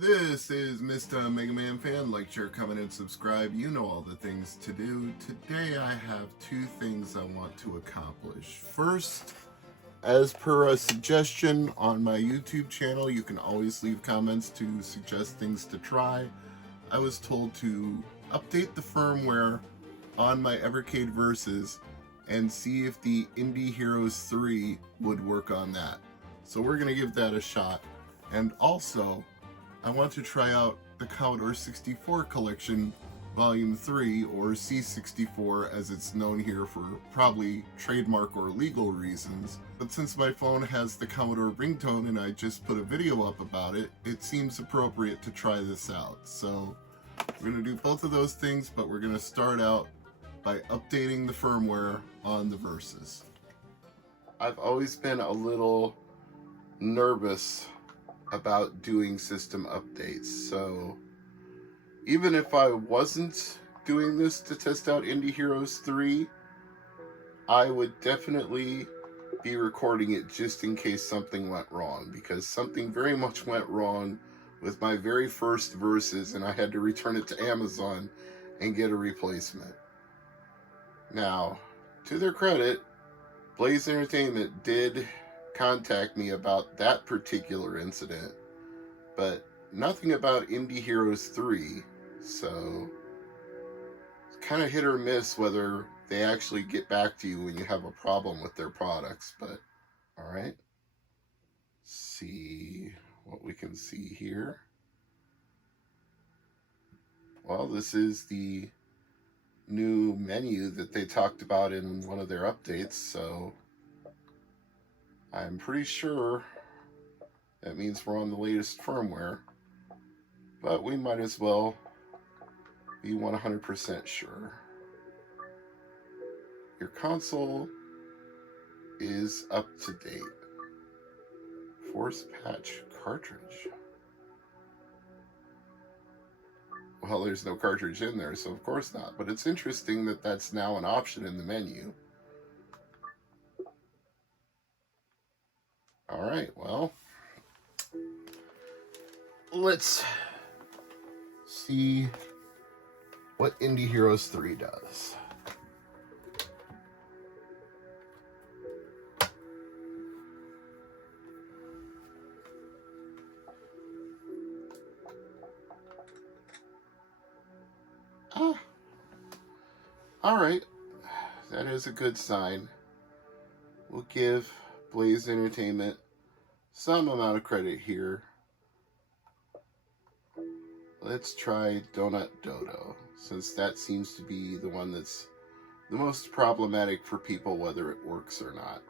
This is Mr. MegaManFan. Like, share, comment, and subscribe. You know all the things to do. Today I have two things I want to accomplish. First, as per a suggestion on my YouTube channel, you can always leave comments to suggest things to try. I was told to update the firmware on my Evercade Versus and see if the Indie Heroes 3 would work on that. So we're going to give that a shot. And also, I want to try out the Commodore 64 collection, Volume 3, or C64 as it's known here for probably trademark or legal reasons. But since my phone has the Commodore ringtone and I just put a video up about it, it seems appropriate to try this out. So we're going to do both of those things, but we're going to start out by updating the firmware on the Versus. I've always been a little nervous about doing system updates, so even if I wasn't doing this to test out Indie Heroes 3, I would definitely be recording it just in case something went wrong, because something very much went wrong with my very first Versus and I had to return it to Amazon and get a replacement. Now, to their credit, Blaze Entertainment did contact me about that particular incident, but nothing about Indie Heroes 3, so it's kind of hit or miss whether they actually get back to you when you have a problem with their products. But alright, see what we can see here. Well, this is the new menu that they talked about in one of their updates, so I'm pretty sure that means we're on the latest firmware, but we might as well be 100% sure. Your console is up to date. Force patch cartridge. Well, there's no cartridge in there, so of course not, but it's interesting that that's now an option in the menu. Alright, well, let's see what Indie Heroes 3 does. Alright, that is a good sign. We'll give Blaze Entertainment some amount of credit here. Let's try Donut Dodo, since that seems to be the one that's the most problematic for people, whether it works or not.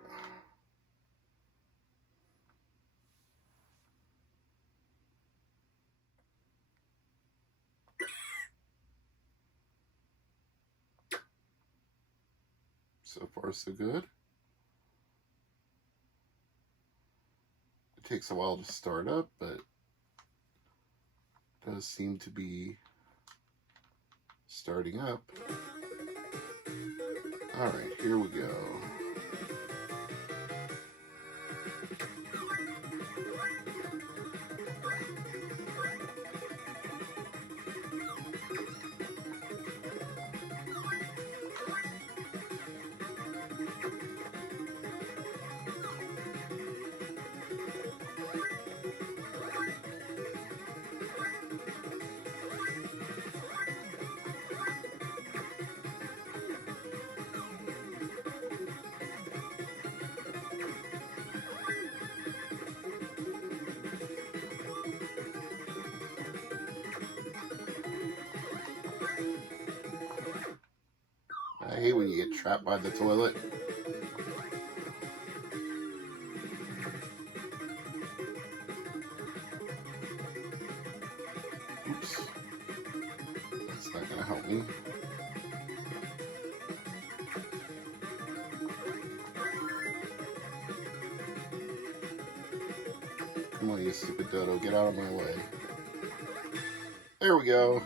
So far, so good. It takes a while to start up, but does seem to be starting up. Alright, here we go. I hate when you get trapped by the toilet. Oops. That's not gonna help me. Come on, you stupid dodo, get out of my way. There we go.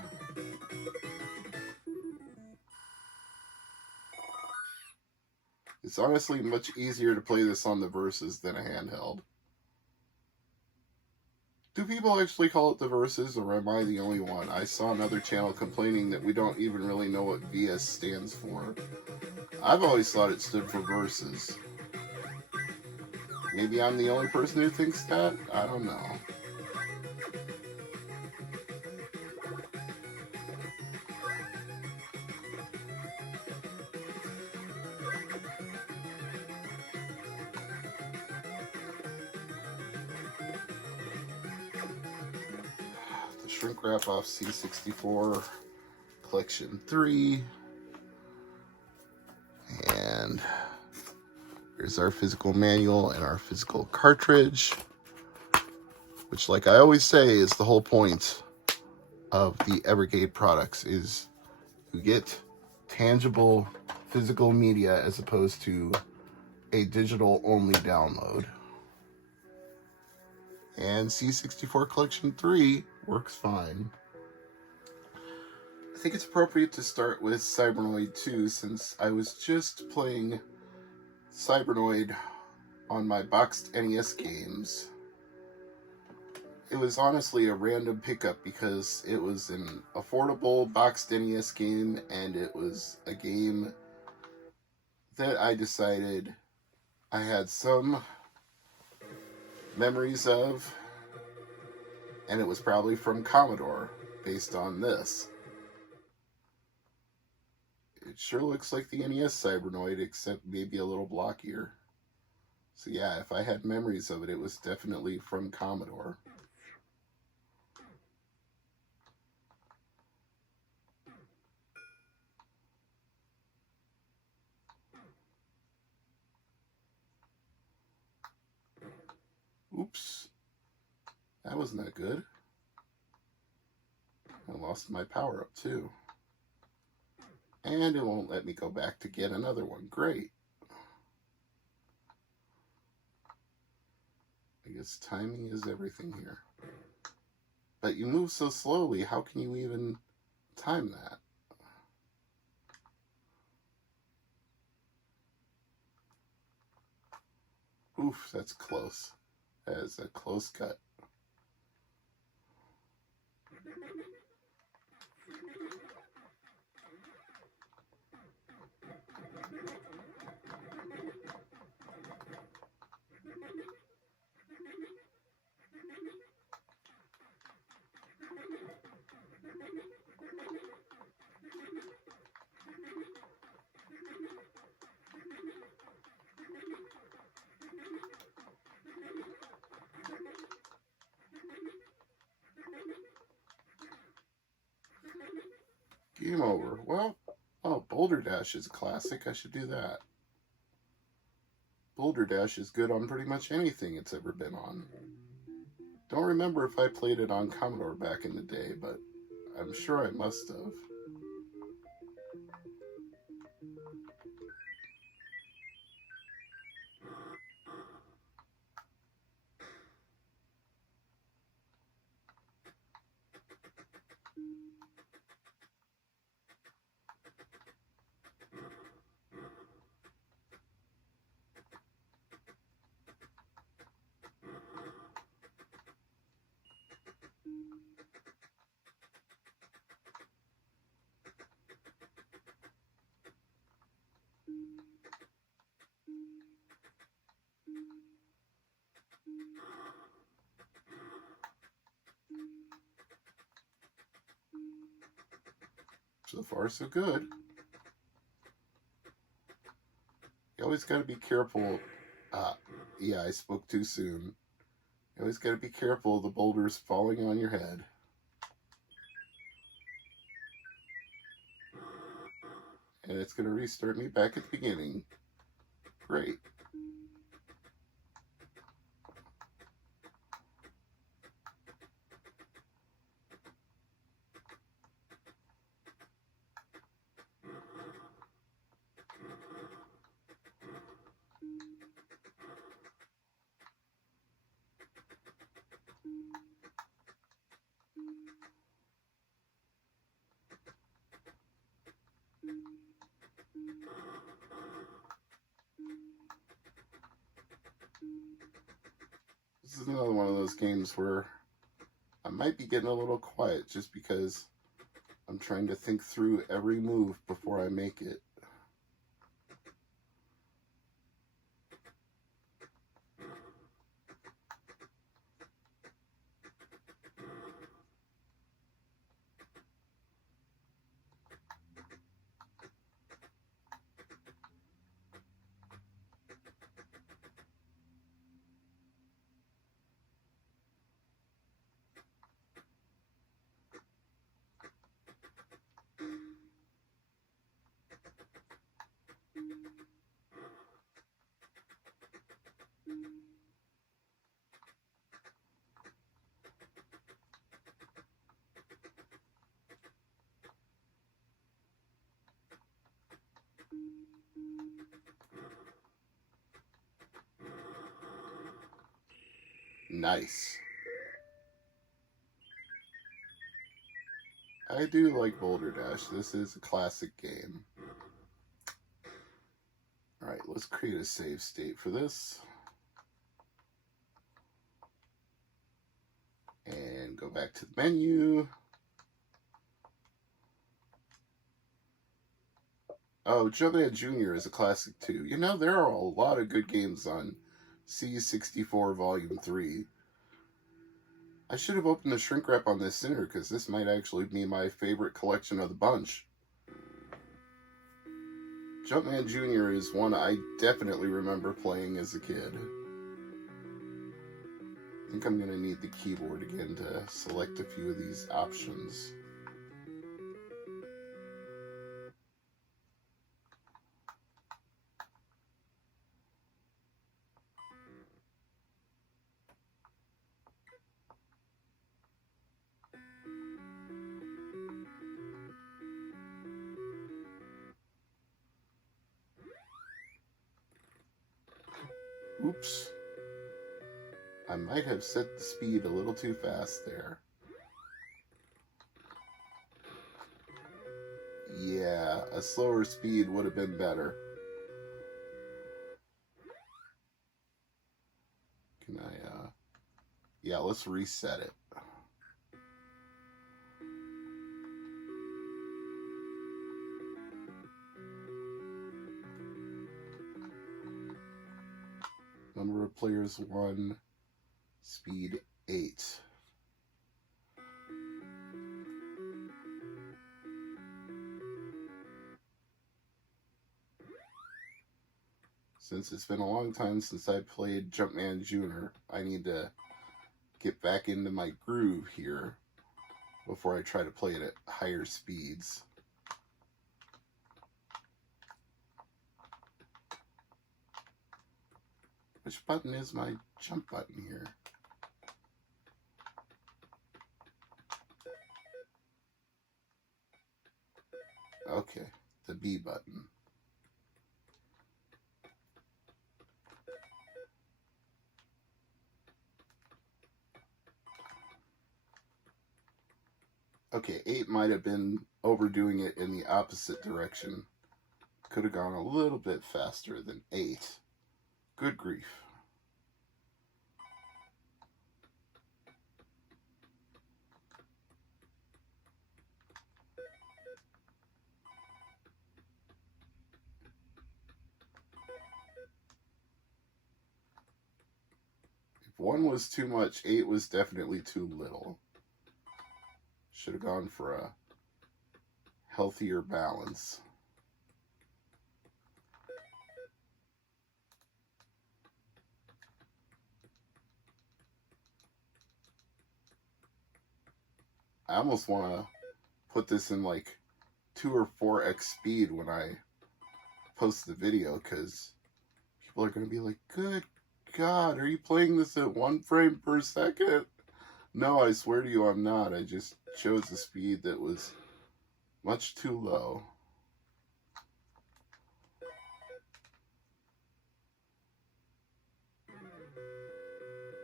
It's honestly much easier to play this on the Versus than a handheld. Do people actually call it the Versus, or am I the only one? I saw another channel complaining that we don't even really know what VS stands for. I've always thought it stood for Versus. Maybe I'm the only person who thinks that? I don't know. The shrink wrap off C64 Collection 3. And here's our physical manual and our physical cartridge, which, like I always say, is the whole point of the Evercade products, is you get tangible physical media as opposed to a digital only download. And C64 Collection 3 works fine. I think it's appropriate to start with Cybernoid 2, since I was just playing Cybernoid on my boxed NES games. It was honestly a random pickup because it was an affordable boxed NES game, and it was a game that I decided I had some memories of, and it was probably from Commodore, based on this. It sure looks like the NES Cybernoid, except maybe a little blockier. So yeah, if I had memories of it, it was definitely from Commodore. Oops. That wasn't that good. I lost my power-up too. And it won't let me go back to get another one. Great. I guess timing is everything here. But you move so slowly, how can you even time that? Oof, that's close. That is a close cut. Game over. Well, oh, Boulder Dash is a classic. I should do that. Boulder Dash is good on pretty much anything it's ever been on. Don't remember if I played it on Commodore back in the day, but I'm sure I must have. So far, so good. You always got to be careful. Yeah, I spoke too soon. You always got to be careful of the boulders falling on your head. And it's going to restart me back at the beginning. Great. This is another one of those games where might be getting a little quiet just because I'm trying to think through every move before I make it. Nice. I do like Boulder Dash. This is a classic game. Alright, let's create a save state for this. And go back to the menu. Oh, Jumpman Jr. is a classic too. You know, there are a lot of good games on C64 Volume 3. I should have opened the shrink wrap on this sooner, because this might actually be my favorite collection of the bunch. Jumpman Jr. is one I definitely remember playing as a kid. I think I'm going to need the keyboard again to select a few of these options. Oops. I might have set the speed a little too fast there. Yeah, a slower speed would have been better. Can I, yeah, let's reset it. Number of players 1, speed 8. Since it's been a long time since I played Jumpman Jr., I need to get back into my groove here before I try to play it at higher speeds. Which button is my jump button here? Okay, the B button. Okay, 8 might have been overdoing it in the opposite direction. Could have gone a little bit faster than 8. Good grief. If 1 was too much, 8 was definitely too little. Should have gone for a healthier balance. I almost want to put this in like 2 or 4x speed when I post the video, because people are going to be like, good God, are you playing this at 1 frame per second? No, I swear to you I'm not. I just chose a speed that was much too low.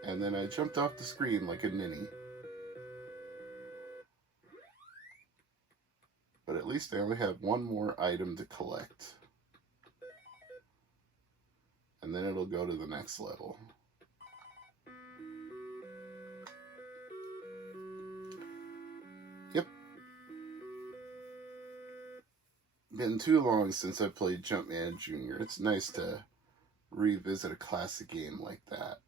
And then I jumped off the screen like a ninny. But at least I only have 1 more item to collect. And then it'll go to the next level. been too long since I played Jumpman Jr. It's nice to revisit a classic game like that.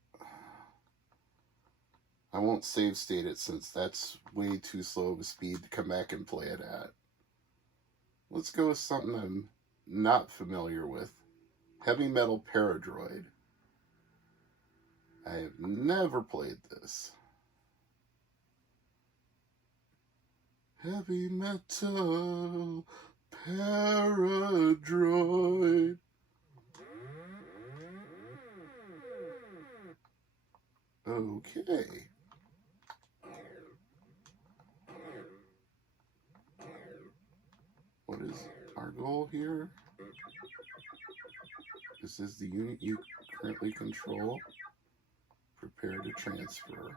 I won't save state it since that's way too slow of a speed to come back and play it at. Let's go with something I'm not familiar with. Heavy Metal Paradroid. I have never played this. Heavy Metal Paradroid. Okay. What is our goal here? This is the unit you currently control. Prepare to transfer.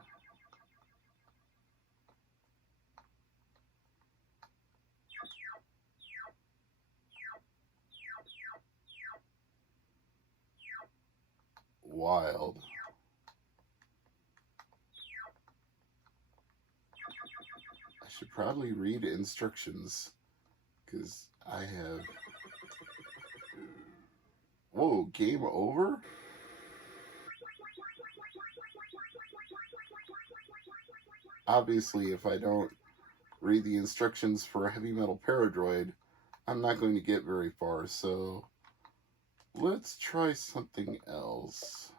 Wild. I should probably read instructions because I have... Whoa, game over? Obviously, if I don't read the instructions for a Heavy Metal Paradroid, I'm not going to get very far, so let's try something else.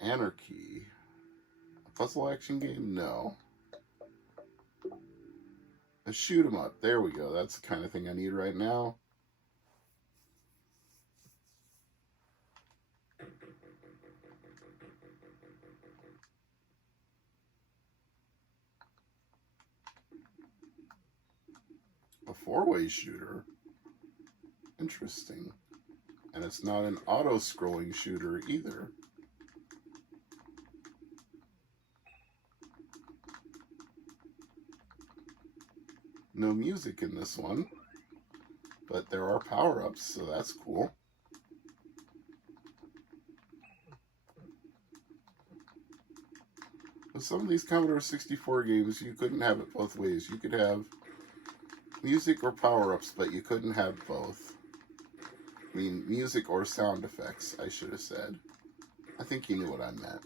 Anarchy. A puzzle action game? No. A shoot 'em up. There we go. That's the kind of thing I need right now. A four-way shooter. Interesting. And it's not an auto-scrolling shooter either. No music in this one, but there are power-ups, so that's cool. With some of these Commodore 64 games, you couldn't have it both ways. You could have music or power-ups, but you couldn't have both. I mean, music or sound effects, I should have said. I think you knew what I meant.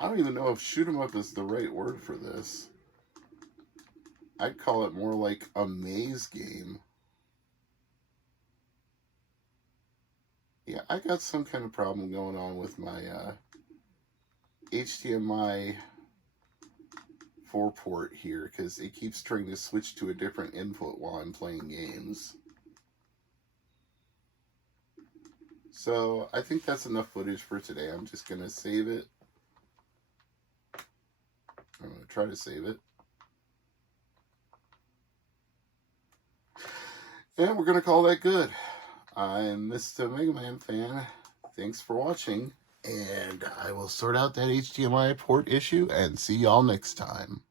I don't even know if shoot 'em up is the right word for this. I'd call it more like a maze game. Yeah, I got some kind of problem going on with my HDMI 4 port here because it keeps trying to switch to a different input while I'm playing games. So I think that's enough footage for today. I'm just going to save it. I'm going to try to save it. And we're going to call that good. I'm Mr. MegaManFan. Thanks for watching. And I will sort out that HDMI port issue and see y'all next time.